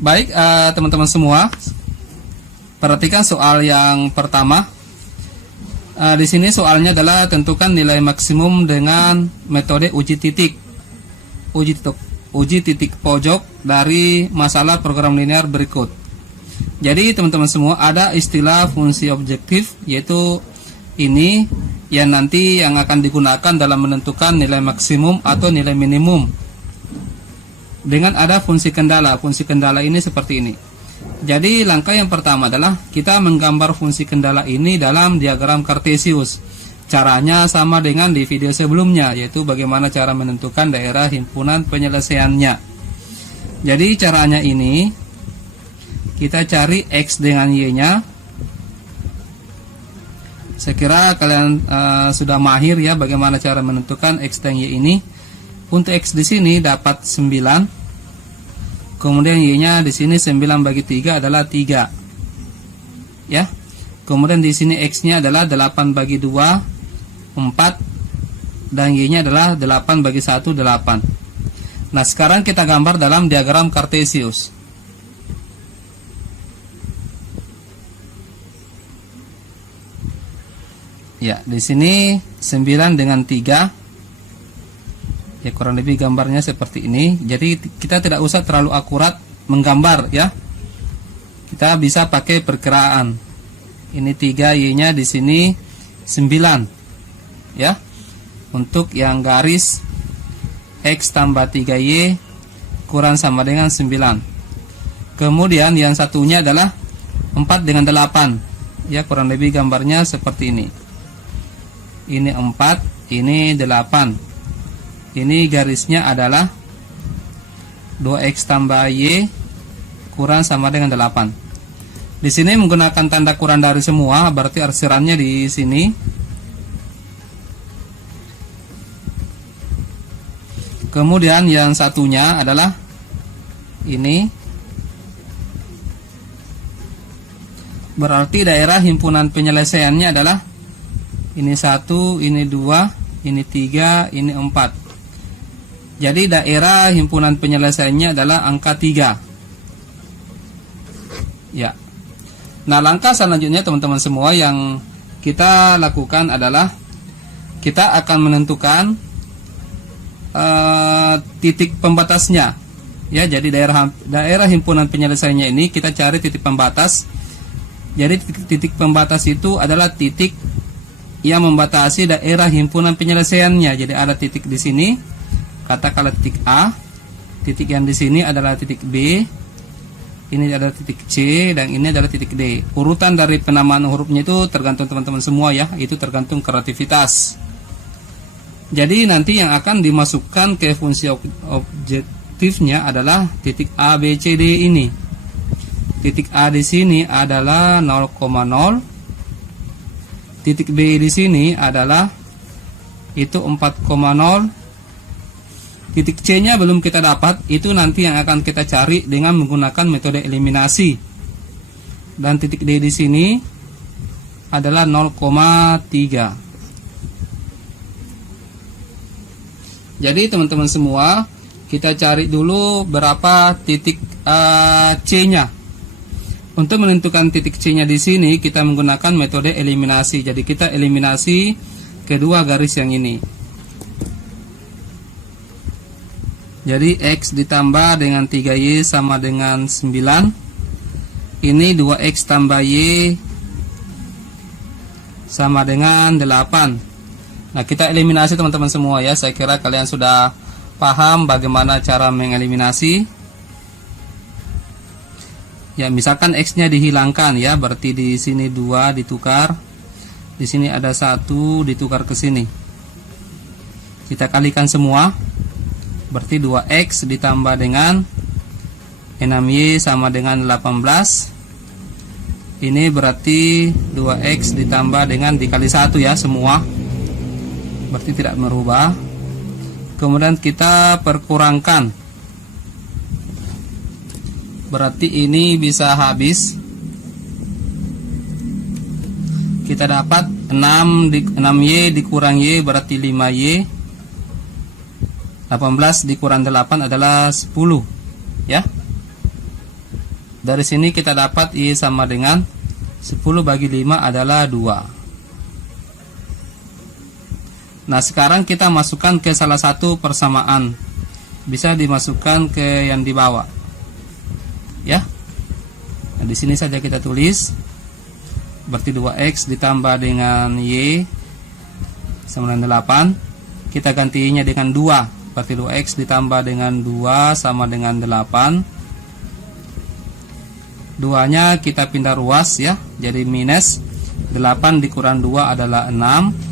Baik, teman-teman semua, perhatikan soal yang pertama. Di sini soalnya adalah tentukan nilai maksimum dengan metode uji titik pojok dari masalah program linear berikut. Jadi teman-teman semua, ada istilah fungsi objektif, yaitu ini yang nanti yang akan digunakan dalam menentukan nilai maksimum atau nilai minimum. Dengan ada fungsi kendala ini seperti ini. Jadi langkah yang pertama adalah kita menggambar fungsi kendala ini dalam diagram kartesius. Caranya sama dengan di video sebelumnya, yaitu bagaimana cara menentukan daerah himpunan penyelesaiannya. Jadi caranya ini, kita cari X dengan Y-nya. Saya kira kalian sudah mahir ya bagaimana cara menentukan X dan Y ini. Untuk X di sini dapat 9. Kemudian Y-nya di sini 9 bagi 3 adalah 3. Ya. Kemudian di sini X-nya adalah 8 bagi 2 4 dan Y-nya adalah 8 bagi 1 8. Nah, sekarang kita gambar dalam diagram kartesius. Ya, di sini 9 dengan 3. Ya, kurang lebih gambarnya seperti ini. Jadi kita tidak usah terlalu akurat menggambar ya. Kita bisa pakai perkiraan. Ini 3, Y-nya di sini 9. Ya. Untuk yang garis X tambah 3Y kurang sama dengan 9. Kemudian yang satunya adalah 4 dengan 8. Ya, kurang lebih gambarnya seperti ini. Ini 4, ini 8. Ini garisnya adalah 2X tambah Y kurang sama dengan 8. Di sini menggunakan tanda kurang dari semua, berarti arsirannya di sini. Kemudian yang satunya adalah ini. Berarti daerah himpunan penyelesaiannya adalah ini 1, ini 2, ini 3, ini 4. Jadi daerah himpunan penyelesaiannya adalah angka 3. Ya. Nah, langkah selanjutnya teman-teman semua yang kita lakukan adalah kita akan menentukan titik pembatasnya. Ya, jadi daerah himpunan penyelesaiannya ini kita cari titik pembatas. Jadi titik pembatas itu adalah titik yang membatasi daerah himpunan penyelesaiannya. Jadi ada titik di sini, katakanlah titik A, titik yang di sini adalah titik B, ini adalah titik C, dan ini adalah titik D. Urutan dari penamaan hurufnya itu tergantung teman-teman semua ya, itu tergantung kreativitas. Jadi nanti yang akan dimasukkan ke fungsi objektifnya adalah titik A, B, C, D ini. Titik A di sini adalah 0,0. Titik B di sini adalah itu 4,0. Titik C-nya belum kita dapat, itu nanti yang akan kita cari dengan menggunakan metode eliminasi. Dan titik D di sini adalah 0,3. Jadi teman-teman semua, kita cari dulu berapa titik C-nya. Untuk menentukan titik C-nya di sini kita menggunakan metode eliminasi. Jadi kita eliminasi kedua garis yang ini. Jadi X ditambah dengan 3Y sama dengan 9. Ini 2X tambah Y sama dengan 8. Nah, kita eliminasi teman-teman semua ya. Saya kira kalian sudah paham bagaimana cara mengeliminasi. Ya, misalkan X-nya dihilangkan ya, berarti di sini 2 ditukar. Di sini ada 1 ditukar ke sini. Kita kalikan semua. Berarti 2X ditambah dengan 6Y sama dengan 18. Ini berarti 2X ditambah dengan dikali 1 ya semua. Berarti tidak merubah. Kemudian kita perkurangkan. Berarti ini bisa habis. Kita dapat 6Y dikurang Y berarti 5Y. 18 dikurang 8 adalah 10 ya. Dari sini kita dapat Y sama dengan 10 bagi 5 adalah 2. Nah, sekarang kita masukkan ke salah satu persamaan. Bisa dimasukkan ke yang di bawah. Ya. Nah, di sini saja kita tulis. Berarti 2X ditambah dengan Y sama dengan 8. Kita gantinya dengan 2. Berarti 2X ditambah dengan 2 sama dengan 8. 2-nya kita pindah ruas ya. Jadi minus 8 dikurang 2 adalah 6.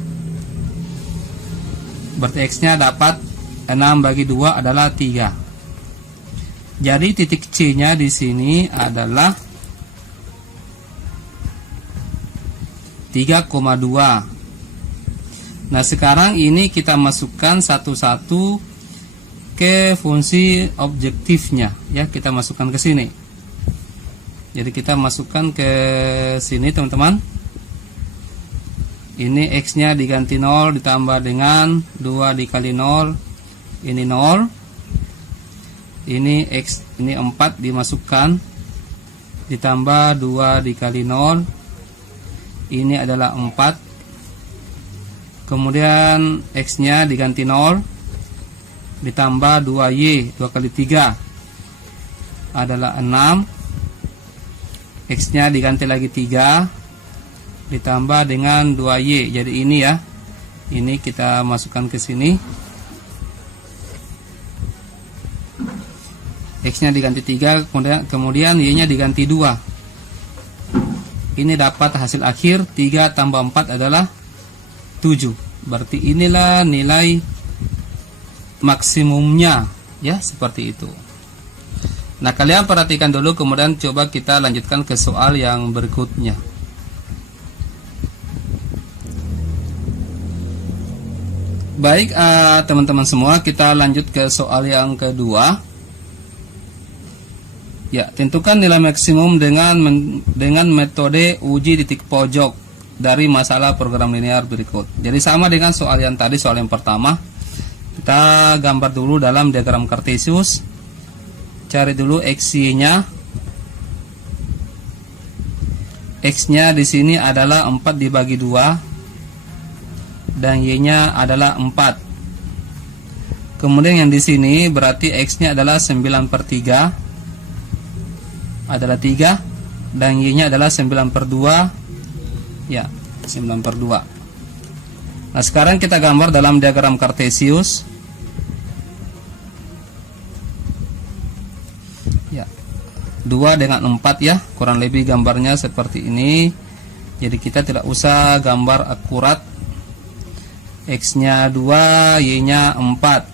Berarti X-nya dapat 6 bagi 2 adalah 3. Jadi titik C-nya di sini adalah 3,2. Nah, sekarang ini kita masukkan satu-satu ke fungsi objektifnya ya. Kita masukkan ke sini. Jadi kita masukkan ke sini, teman-teman. Ini X-nya diganti 0 ditambah dengan 2 dikali 0. Ini 0. Ini X, ini 4 dimasukkan ditambah 2 dikali 0. Ini adalah 4. Kemudian X-nya diganti 0 ditambah 2Y, 2 kali 3 adalah 6. X-nya diganti lagi 3 ditambah dengan 2Y. Jadi ini ya. Ini kita masukkan ke sini. X-nya diganti 3, kemudian Y-nya diganti 2. Ini dapat hasil akhir 3 tambah 4 adalah 7. Berarti inilah nilai maksimumnya ya, seperti itu. Nah, kalian perhatikan dulu, kemudian coba kita lanjutkan ke soal yang berikutnya. Baik, teman-teman semua, kita lanjut ke soal yang kedua. Ya, tentukan nilai maksimum dengan metode uji titik pojok dari masalah program linear berikut. Jadi sama dengan soal yang tadi, soal yang pertama. Kita gambar dulu dalam diagram Kartesius. Cari dulu X-nya. X-nya di sini adalah 4 dibagi 2 dan Y-nya adalah 4. Kemudian yang di sini berarti X-nya adalah 9/3 adalah 3 dan Y-nya adalah 9/2. Ya, 9/2. Nah, sekarang kita gambar dalam diagram Kartesius. Ya, 2 dengan 4 ya, kurang lebih gambarnya seperti ini. Jadi kita tidak usah gambar akurat. X-nya 2, Y-nya 4.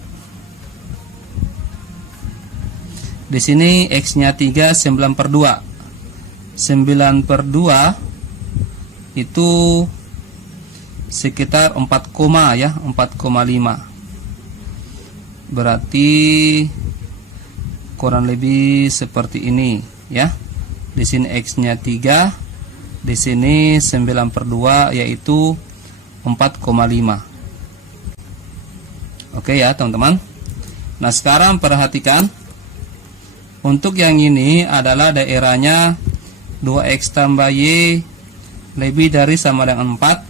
Di sini X-nya 3, 9/2. 9/2 itu sekitar 4,5. Berarti kurang lebih seperti ini ya. Di sini X-nya 3, di sini 9/2 yaitu 4,5. Oke ya, teman-teman. Nah, sekarang perhatikan. Untuk yang ini adalah daerahnya 2X tambah Y lebih dari sama dengan 4.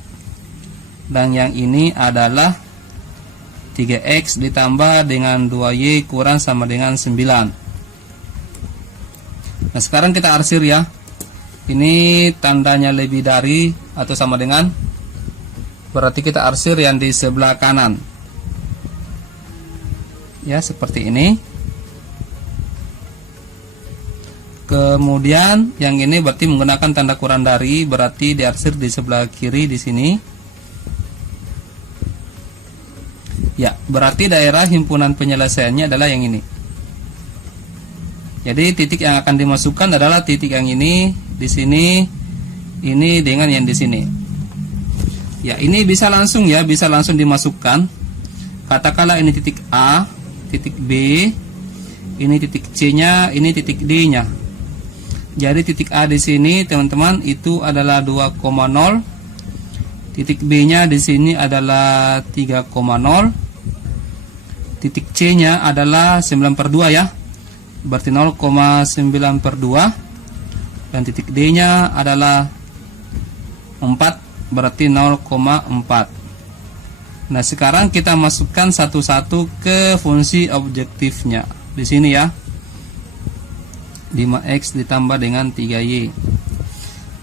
Dan yang ini adalah 3X ditambah dengan 2Y kurang sama dengan 9. Nah, sekarang kita arsir ya. Ini tandanya lebih dari atau sama dengan, berarti kita arsir yang di sebelah kanan. Ya, seperti ini. Kemudian yang ini berarti menggunakan tanda kurang dari, berarti diarsir di sebelah kiri di sini. Ya, berarti daerah himpunan penyelesaiannya adalah yang ini. Jadi titik yang akan dimasukkan adalah titik yang ini di sini, ini dengan yang di sini. Ya, ini bisa langsung ya, bisa langsung dimasukkan. Katakanlah ini titik A, titik B, ini titik C-nya, ini titik D-nya. Jadi titik A di sini, teman-teman, itu adalah 2,0. Titik B-nya di sini adalah 3,0. Titik C-nya adalah 9/2 ya. Berarti 0,9/2. dan titik D nya adalah 4, berarti 0,4. Nah, sekarang kita masukkan satu-satu ke fungsi objektifnya. Di sini ya. 5x ditambah dengan 3y.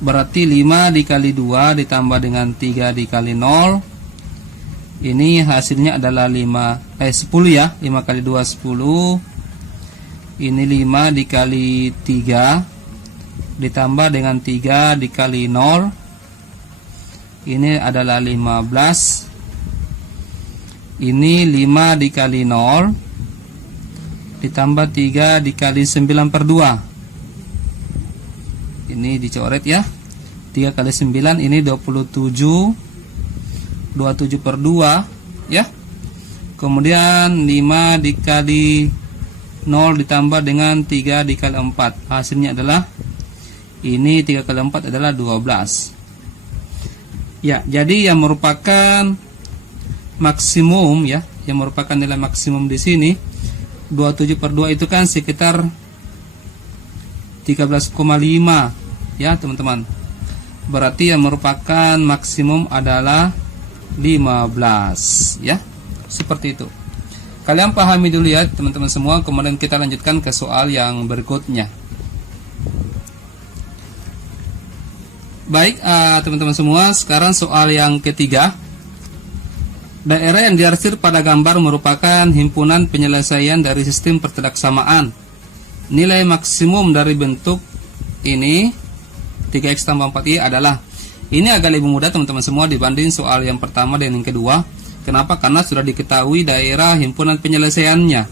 Berarti 5 dikali 2 ditambah dengan 3 dikali 0. Ini hasilnya adalah 10 ya. 5 kali 2 10. Ini 5 dikali 3 ditambah dengan 3 dikali 0. Ini adalah 15. Ini 5 dikali 0 ditambah 3 dikali 9/2. Ini dicoret ya. 3 kali 9 ini 27. 27/2 ya. Kemudian 5 dikali 0 ditambah dengan 3 dikali 4. Hasilnya adalah ini 3 kali 4 adalah 12. Ya, jadi yang merupakan maksimum ya, yang merupakan nilai maksimum di sini 27/2 itu kan sekitar 13,5 ya, teman-teman. Berarti yang merupakan maksimum adalah 15 ya. Seperti itu. Kalian pahami dulu ya, teman-teman semua, kemudian kita lanjutkan ke soal yang berikutnya. Baik, teman-teman semua, sekarang soal yang ketiga. Daerah yang diarsir pada gambar merupakan himpunan penyelesaian dari sistem pertidaksamaan. Nilai maksimum dari bentuk ini 3x tambah 4y adalah. Ini agak lebih mudah teman-teman semua dibanding soal yang pertama dan yang kedua. Kenapa? Karena sudah diketahui daerah himpunan penyelesaiannya.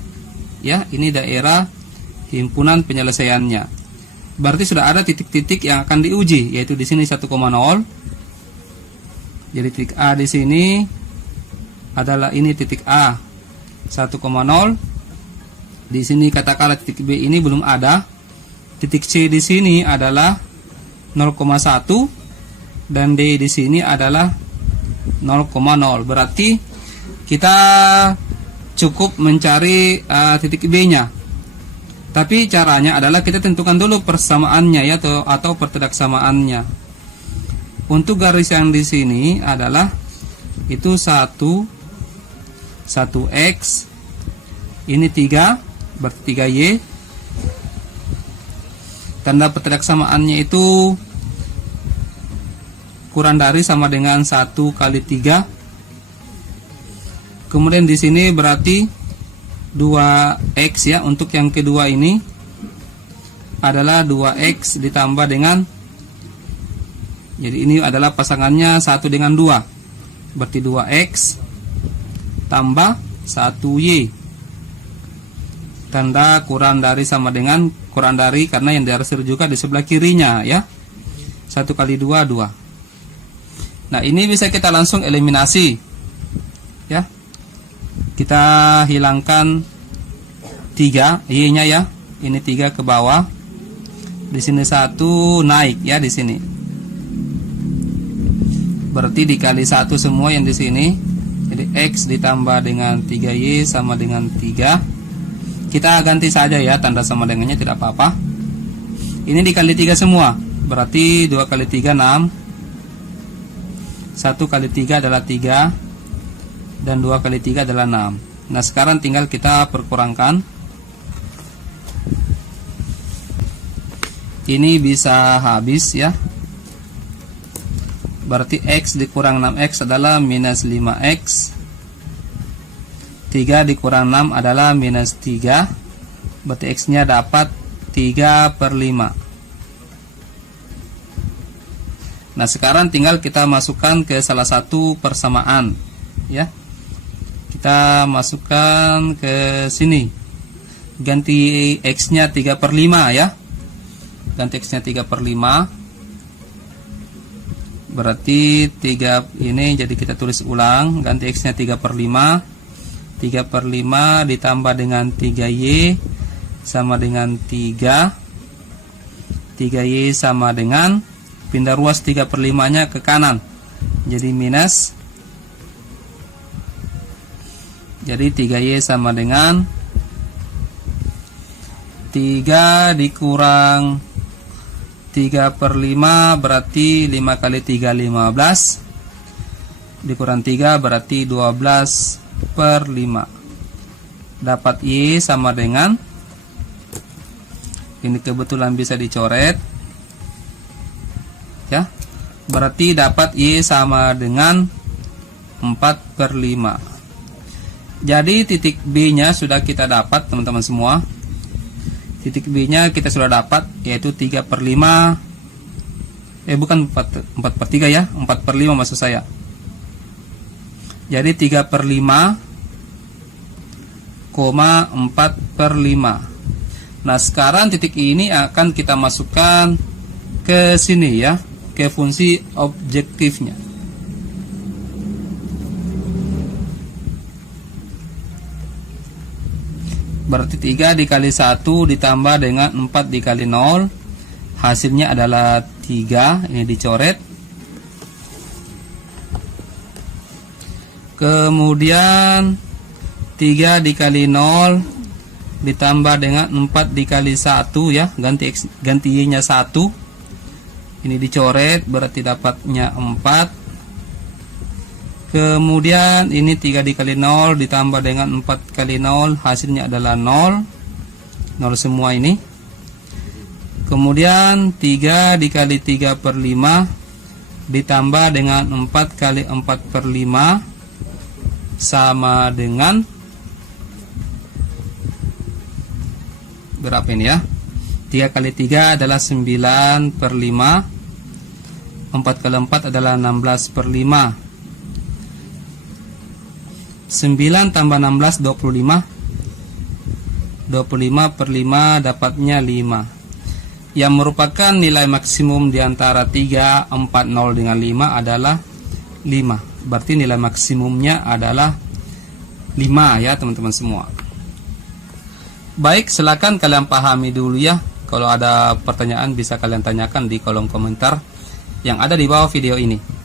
Ya, ini daerah himpunan penyelesaiannya. Berarti sudah ada titik-titik yang akan diuji, yaitu di sini 1,0. Jadi titik A di sini adalah ini titik A 1,0. Di sini katakanlah titik B ini belum ada. Titik C di sini adalah 0,1 dan D di sini adalah 0,0. Berarti kita cukup mencari titik B-nya. Tapi caranya adalah kita tentukan dulu persamaannya ya, atau pertidaksamaannya. Untuk garis yang di sini adalah itu 1x, ini 3, berarti 3y. Tanda pertidaksamaannya itu kurang dari sama dengan 1 kali 3. Kemudian di sini berarti 2x ya. Untuk yang kedua ini adalah 2x ditambah dengan, jadi ini adalah pasangannya 1 dengan 2. Berarti 2x tambah 1y. Tanda kurang dari sama dengan kurang dari, karena yang diarsir juga di sebelah kirinya ya. 1 kali 2 2. Nah, ini bisa kita langsung eliminasi ya. Kita hilangkan 3 y-nya ya. Ini 3 ke bawah. Di sini 1 naik ya di sini. Berarti dikali 1 semua yang di sini. Jadi x ditambah dengan 3y sama dengan 3. Kita ganti saja ya tanda sama dengannya, tidak apa-apa. Ini dikali 3 semua. Berarti 2 kali 3 6. 1 kali 3 adalah 3. Dan 2 kali 3 adalah 6. Nah, sekarang tinggal kita perkurangkan. Ini bisa habis ya. Berarti x dikurang 6x adalah minus 5x. 3 dikurang 6 adalah minus 3. Berarti x nya dapat 3/5. Nah, sekarang tinggal kita masukkan ke salah satu persamaan ya. Kita masukkan ke sini. Ganti x nya 3/5 ya. Ganti x nya 3/5. Berarti 3 ini, jadi kita tulis ulang. Ganti x nya 3/5. 3/5 ditambah dengan 3y sama dengan 3. 3y sama dengan, pindah ruas 3/5 nya ke kanan, jadi minus. Jadi 3y sama dengan 3 dikurang 3/5 berarti 5 kali 3 15, dikurang 3 berarti 12/5. Dapat Y sama dengan, ini kebetulan bisa dicoret ya, berarti dapat Y sama dengan 4/5. Jadi titik B nya sudah kita dapat teman-teman semua. Titik B nya kita sudah dapat, yaitu 3/5, bukan 4/3 ya, 4/5 maksud saya. Jadi 3/5, 4/5. Nah sekarang titik ini akan kita masukkan ke sini ya, ke fungsi objektifnya. Berarti 3 dikali 1 ditambah dengan 4 dikali 0, hasilnya adalah 3. Ini dicoret. Kemudian 3 dikali 0 ditambah dengan 4 dikali 1 ya, ganti Y nya 1. Ini dicoret, berarti dapatnya 4. Kemudian ini 3 dikali 0 ditambah dengan 4 kali 0, hasilnya adalah 0. 0 semua ini. Kemudian 3 dikali 3/5 ditambah dengan 4 kali 4/5 sama dengan berapa ini ya? 3 kali 3 adalah 9/5. 4 kali 4 adalah 16/5. 9 tambah 16 25. 25/5 dapatnya 5. Yang merupakan nilai maksimum di antara 3, 4, 0 dengan 5 adalah 5. Berarti nilai maksimumnya adalah 5 ya teman-teman semua. Baik, silakan kalian pahami dulu ya. Kalau ada pertanyaan bisa kalian tanyakan di kolom komentar yang ada di bawah video ini.